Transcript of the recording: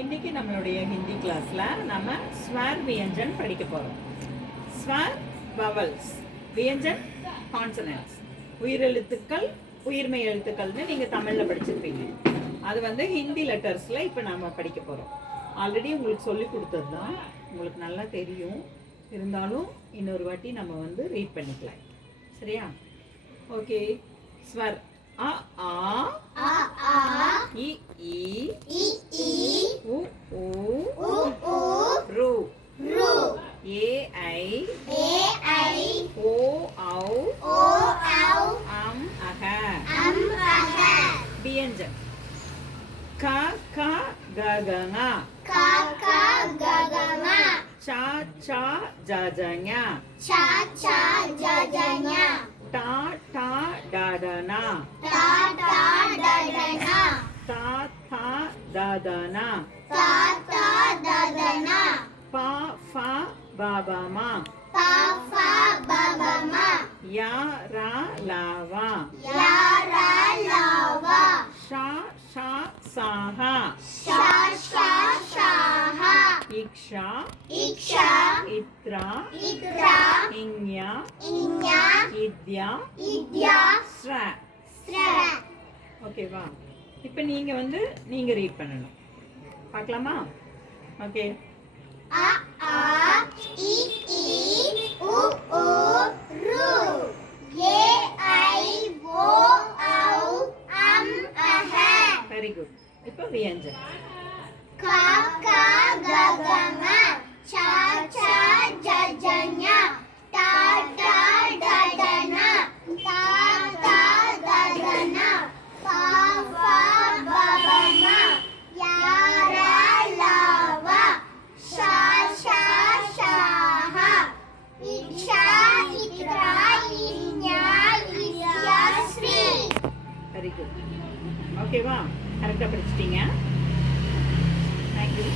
இன்னைக்கு நம்மளுடைய ஹிந்தி கிளாஸ்ல நம்ம ஸ்வர் வியஞ்சன் படிக்க போறோம். ஸ்வர் வவல்ஸ், வியஞ்சன் கான்சனன்ட்ஸ், உயிரெழுத்துக்கள் உயிர்மெய் எழுத்துக்கள்னு நீங்க தமிழ்ல படிச்சிருப்பீங்க. அது வந்து ஹிந்தி லெட்டர்ஸ்ல இப்போ நாம படிக்க போறோம். ஆல்ரெடி உங்களுக்கு சொல்லி கொடுத்தது தான், உங்களுக்கு நல்லா தெரியும். இருந்தாலும் இன்னொரு வாட்டி நம்ம வந்து ரீட் பண்ணிக்கலாம். சரியா? ஓகே. ஸ்வர் அ ஆ இ ஈ உ ஊ ரு ஏ ஐ ஓ ஔ அம் அஹ வியஞ்சன் க க க க ங ச ச ஜ ஜ ஞ ட ட ட ட ந த த த த ந ப ஃப ப ப ம ய ர ல வ ஷ ஷ ச ஹ இக்ஷா இத்ரா இங்யா இத்யா ஸ்ர. ஓகேவா? இப்போ நீங்க வந்து நீங்க ரீட் பண்ணணும். பார்க்கலாமா? ஓகே. Very good. இப்போ வியஞ்சன் வெரி குட். ஓகேவா? கரெக்டாக படிச்சிட்டீங்க. தேங்க்யூ.